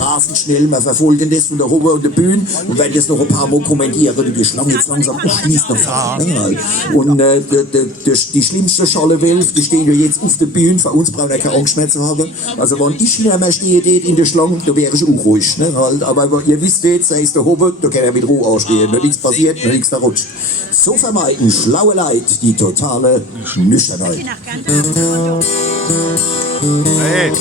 rasend schnell, wir verfolgen das von der Hohe und der Bühne und werden das noch ein paar Mal kommentieren, oder die Schlange jetzt langsam schließt noch. Und die schlimmste Schallenwölfe, die stehen ja jetzt auf der Bühne, für uns brauchen wir keine Angst mehr zu haben. Also wenn ich nicht mehr stehe dort in der Schlange, da wäre ich auch ruhig. Ne? Aber ihr wisst jetzt, da ist der Hobbit, da kann er mit Ruhe anstehen, noch nichts passiert, noch nichts verrutscht. So vermeiden schlaue Leid die totale Nüchternheit. Hey.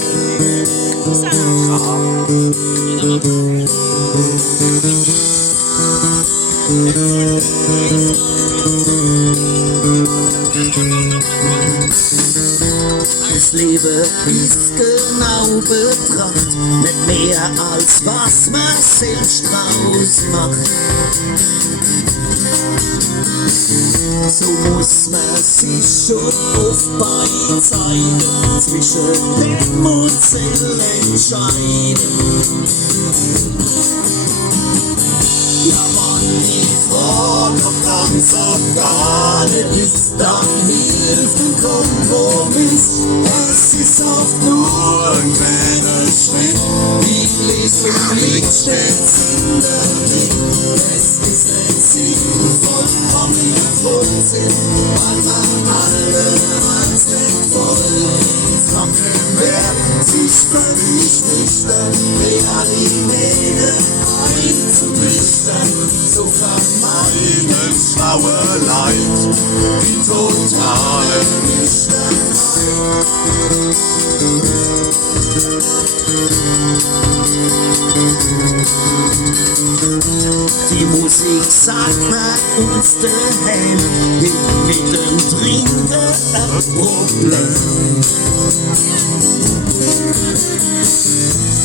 Das Leben ist genau betrachtet nicht mehr als was man selbst draus macht. So muss man sich schon oft bei Zeiten zwischen dem und Zell entscheiden. Ja, wenn die Frage noch ganz und gar nicht ist, dann hilft ein Kompromiss. Es ist oft nur ein kleiner Schritt, die Lesung liegt stets in der Mitte. Es ist ein sinnvoll, ob wir voll sind, weil wir alle als nicht wollen. Sachen werden sich völlig nüchtern, Realitäten einzutrichtern, so vermeiden schlaue Leid die totale Nüchternheit. Die Musik sagt man uns daheim, mit dem Trinken ein Problem.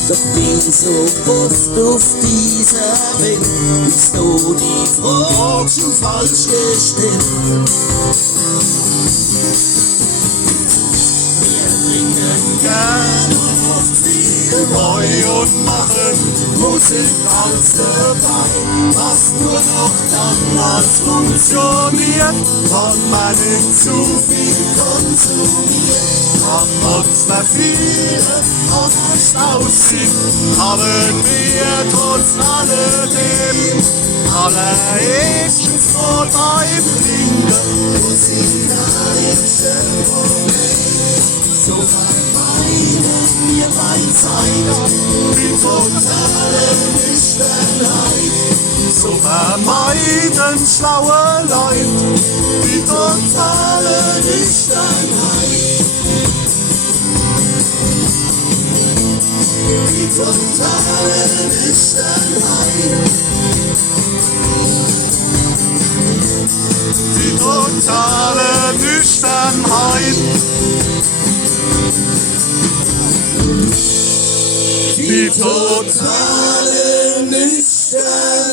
Doch wie so oft auf dieser Welt ist nur die Frage schon falsch gestellt. Wir trinken gern und oft viel neu und machen Musik als dabei, was nur noch dann als funktioniert, wenn man nicht zu viel konsumiert. Kann uns verführen und nicht aussehen, haben wir trotz alledem allererstens nur beim Trinken musikalische Probleme. So vermeiden wir bei Zeit die totale Nüchternheit. So vermeiden schlaue Leute die totale Nüchternheit. Die totale Nüchternheit. Die totale Nüchternheit. Die totale Nüchternheit.